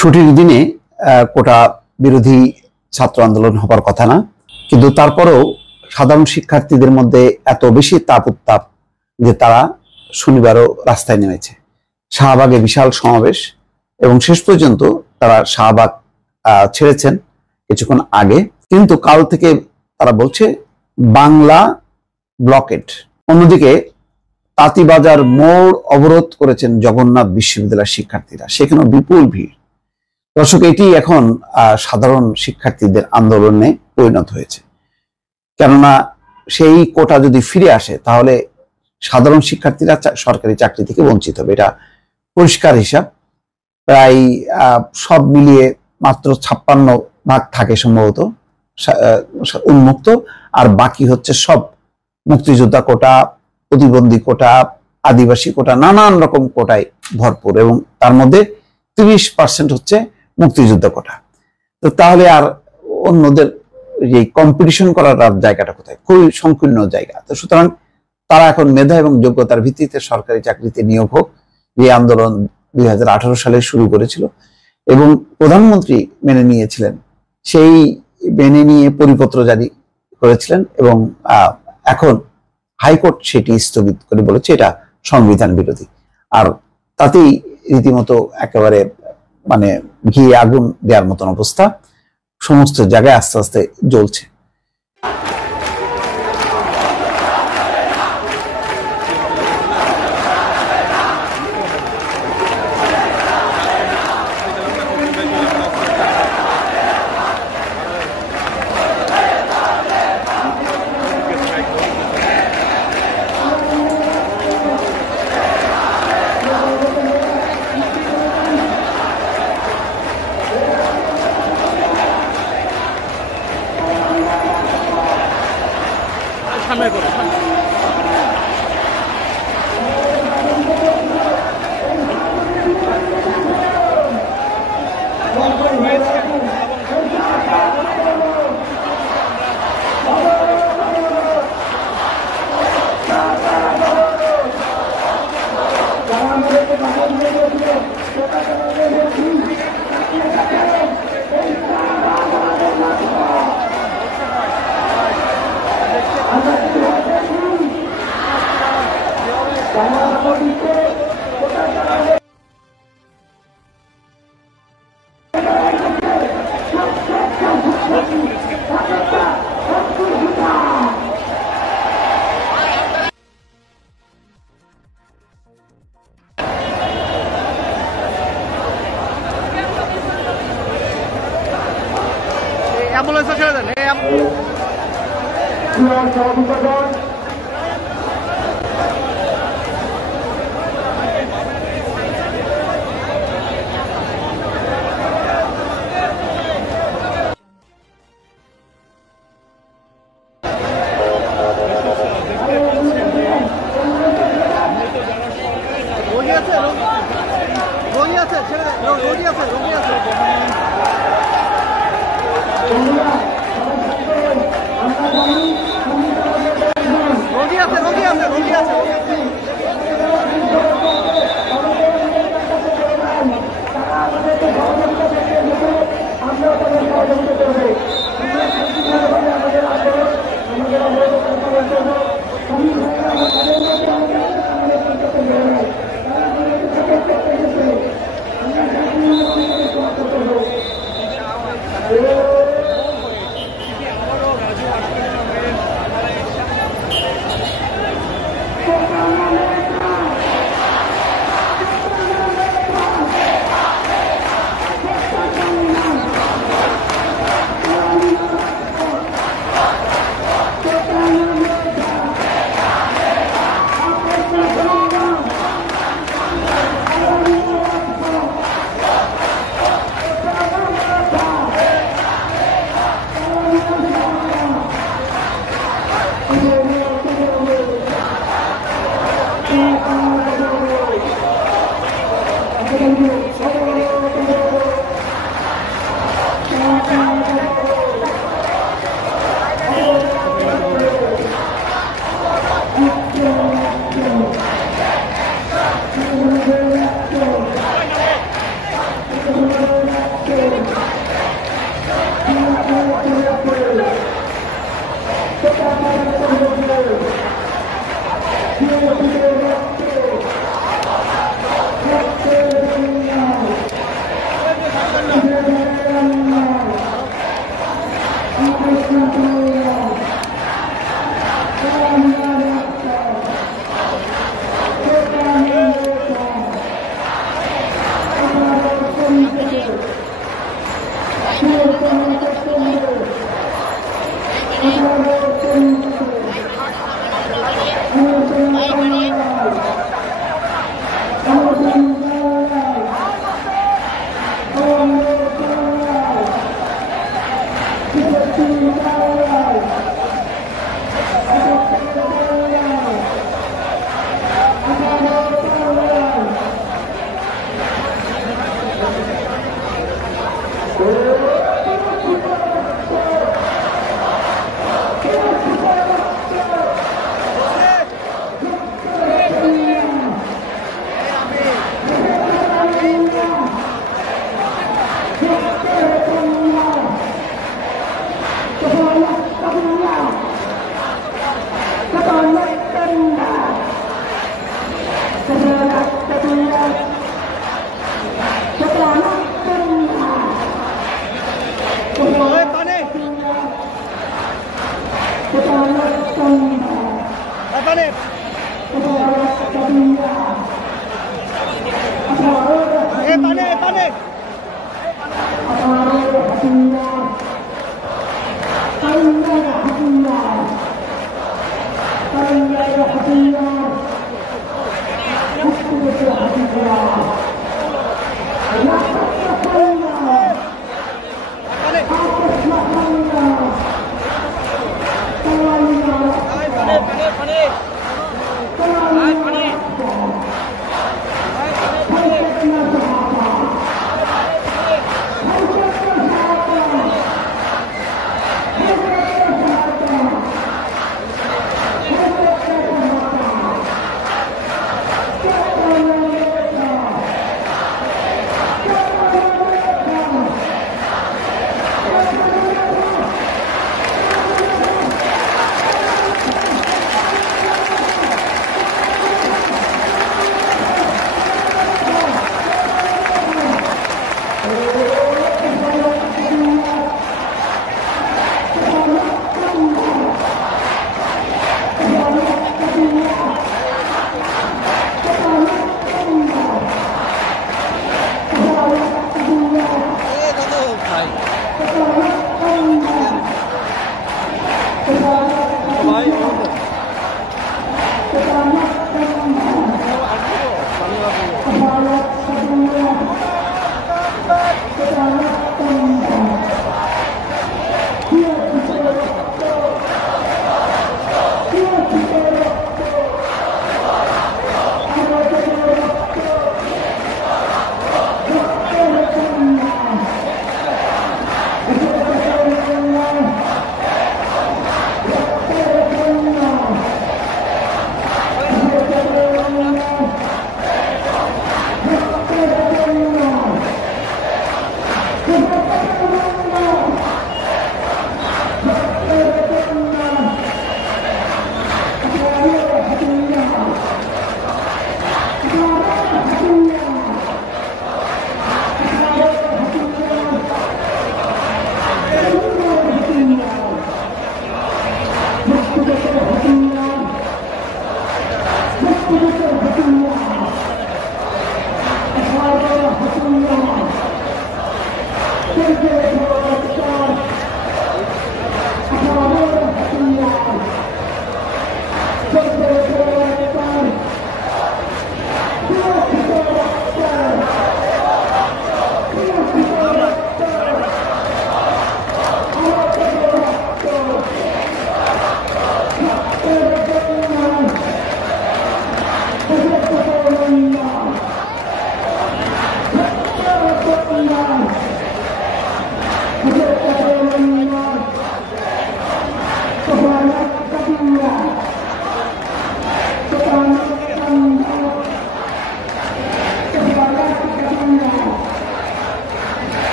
ছুটির দিনে কোটা বিরোধী ছাত্র আন্দোলন হবার কথা না, কিন্তু তারপরেও সাধারণ শিক্ষার্থীদের মধ্যে এত বেশি তাপ উত্তাপ যে তারা শনিবারও রাস্তায় নেমেছে। শাহবাগে বিশাল সমাবেশ এবং শেষ পর্যন্ত তারা শাহবাগ ছেড়েছেন কিছুক্ষণ আগে, কিন্তু কাল থেকে তারা বলছে বাংলা ব্লকেড। অন্যদিকে তাঁতীবাজার মোড় অবরোধ করেছেন জগন্নাথ বিশ্ববিদ্যালয়ের শিক্ষার্থীরা, সেখানেও বিপুল ভিড়। দর্শক, এটি এখন সাধারণ শিক্ষার্থীদের আন্দোলনে পরিণত হয়েছে। কেননা সেই কোটা যদি ফিরে আসে তাহলে সাধারণ শিক্ষার্থীরা সরকারি চাকরি থেকে বঞ্চিত হবে, এটা পরিষ্কার হিসাব। প্রায় সব মিলিয়ে মাত্র 56% থাকে সম্ভবত উন্মুক্ত, আর বাকি হচ্ছে সব মুক্তিযোদ্ধা কোটা, প্রতিবন্ধী কোটা, আদিবাসী কোটা, নানান রকম কোটায় ভরপুর, এবং তার মধ্যে 30% হচ্ছে মুক্তিযুদ্ধ কোটা। তো তাহলে আর অন্যদের এই কম্পিটিশন করার জায়গাটা কোথায়? খুবই সংকীর্ণ জায়গা। তো সুতরাং তারা এখন মেধা এবং যোগ্যতার ভিত্তিতে সরকারি চাকরিতে নিয়োগ হোক, যে আন্দোলন 2018 সালে শুরু করেছিল এবং প্রধানমন্ত্রী মেনে নিয়েছিলেন, সেই মেনে নিয়ে পরিপত্র জারি করেছিলেন, এবং এখন হাইকোর্ট সেটি স্থগিত করে বলেছে এটা সংবিধান বিরোধী। আর তাতেই রীতিমতো একেবারে মানে ঘিয়ে আগুন দেওয়ার মতন অবস্থা, সমস্ত জায়গায় আস্তে আস্তে জ্বলছে। অ্যাম্বুলেন্স ছেড়ে দেন। রোগী আছে, রোগী আছে, ছেড়ে দেন। রোগী আছে, রোগী আছে।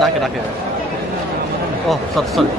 ডাকে ডাকে ও সরি সরি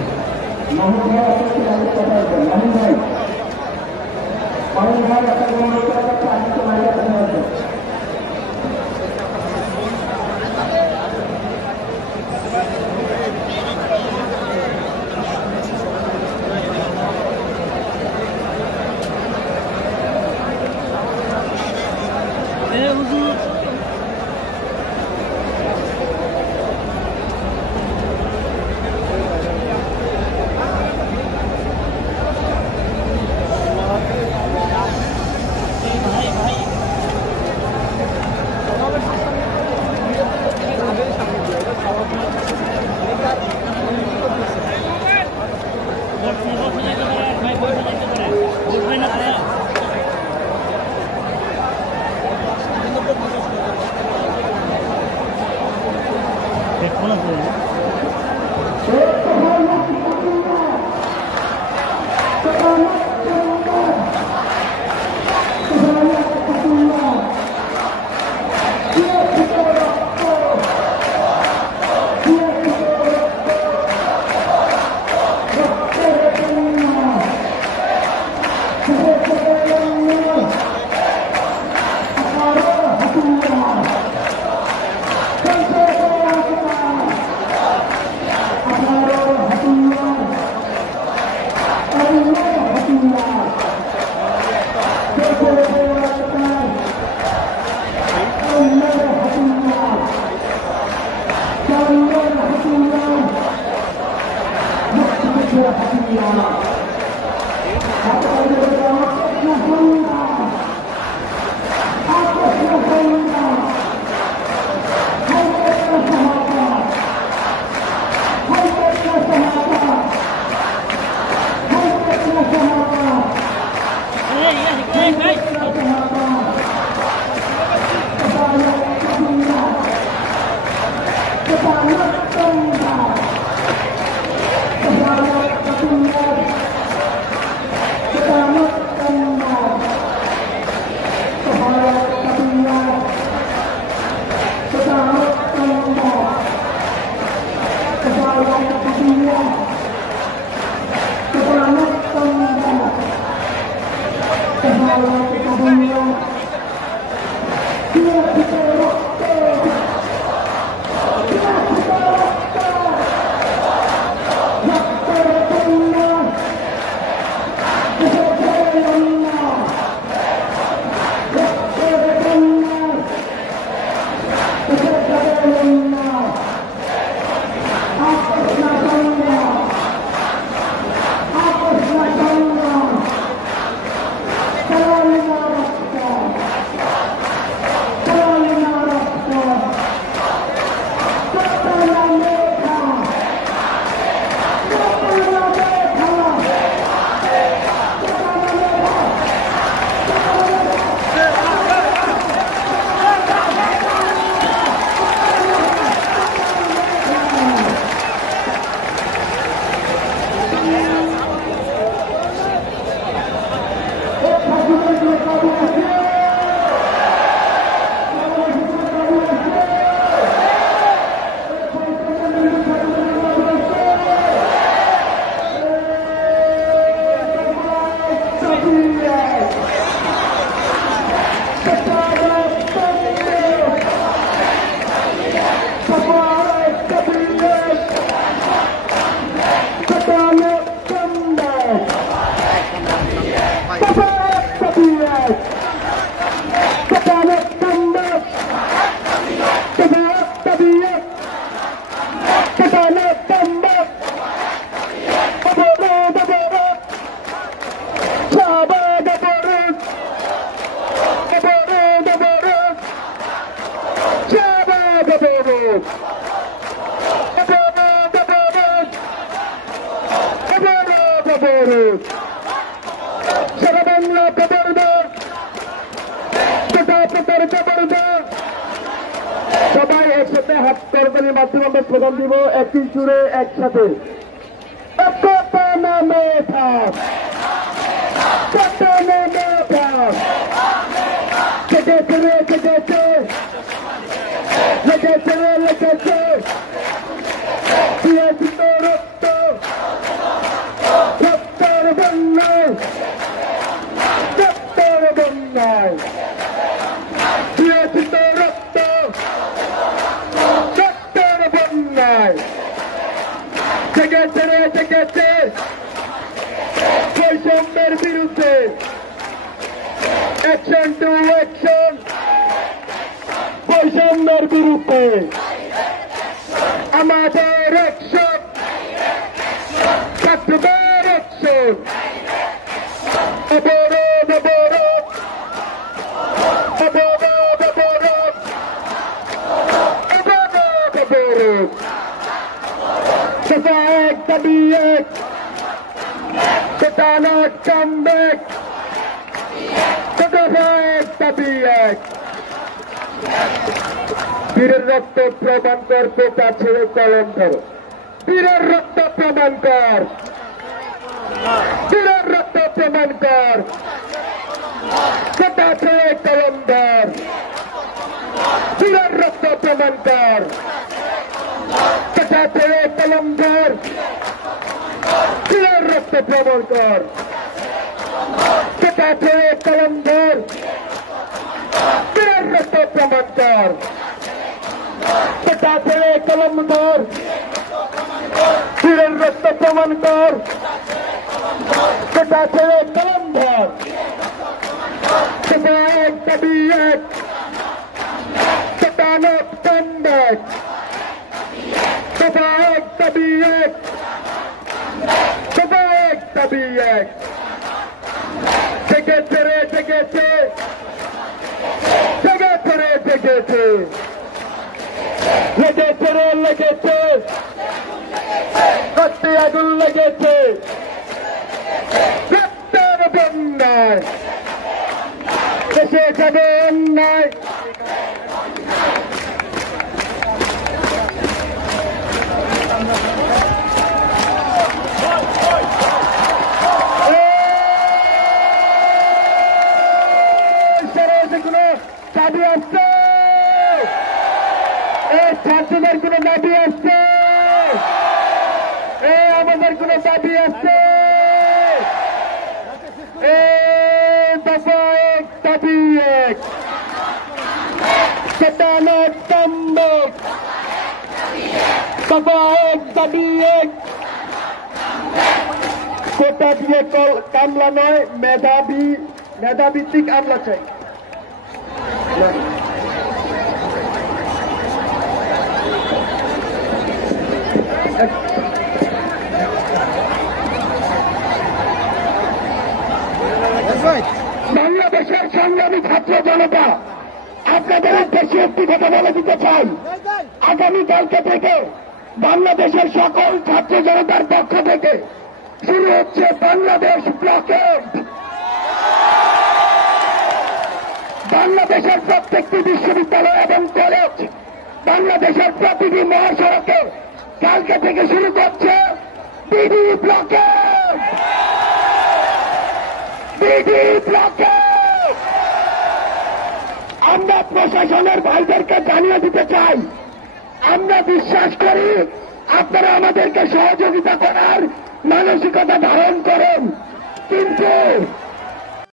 সবাই একসাথে হাত করতালির মাধ্যমে আমরা স্লোগান দিব একই সুরে একসাথে একতা নামে থাক লেগেছে লেগেছে দিয়েছি তো রক্ত রক্তের বন্যায় দিয়েছি তো রক্ত রক্তের বন্যায় জেগেছে বৈষম্যের বিরুদ্ধে অ্যাকশন টু অ্যাকশন বৈষম্যের বিরুদ্ধে আমাদের অ্যাকশন ছাত্রদের অ্যাকশন অবরোধ অবরোধ অবরোধ অবরোধ অবরোধ অবরোধ সেটা এক দাবি এক সেটা নট কাম ব্যাক সেটা এক দাবি এক বীরের রক্ত প্রমাণ কর পেটা ছেড়ে কলম ধরো বীরের রক্ত প্রমাণ কর বীরের রক্ত প্রমাণ কর পেটা ছেড়ে কলম ধর বীরের রক্ত প্রমাণ কর পেটা ছেড়ে কলম ধর বীরের রক্ত প্রমাণ কর পেটা ছেড়ে কলম ধর বীরের রক্ত প্রমাণ কর পেটা ছেড়ে কলম ধর বীরের রক্ত প্রমাণ কর পেটা ছেড়ে কলম ধর সেটা এক দাবি এক সেটা নট কাম ব্যাক সেটা এক দাবি এক সেটা এক দাবি এক জেগেছে রে জেগেছে জেগেছে রে জেগেছে লেগেছে রে লেগেছে রক্তে আগুন লেগেছে রক্তের বন্যায় দেশে যাবে অন্যায় দাবি আসছে এই ছাত্রদের কোন দাবি আসছে এই আমাদের কোন দাবি আসছে এই দফা এক দাবি এক সেটানোর সম্ভব দফা এক দাবি এক কোটা দিয়ে কামলা নয় মেধাভিত্তিক আমলা চাই বাংলাদেশের সংগ্রামী ছাত্র জনতা আপনাদের উদ্দেশ্যে একটি কথা বলে দিতে চাই আগামীকালকে থেকে বাংলাদেশের সকল ছাত্র জনতার পক্ষ থেকে শুরু হচ্ছে বাংলাদেশ ব্লকেড বাংলাদেশের প্রত্যেকটি বিশ্ববিদ্যালয় এবং কলেজ বাংলাদেশের প্রতিটি মহাসড়কে কালকে থেকে শুরু করছে বিডি ব্লকেড বিডি ব্লকেড আমরা প্রশাসনের ভাইদেরকে জানিয়ে দিতে চাই আমরা বিশ্বাস করি আপনারা আমাদেরকে সহযোগিতা করার মানসিকতা ধারণ করেন কিন্তু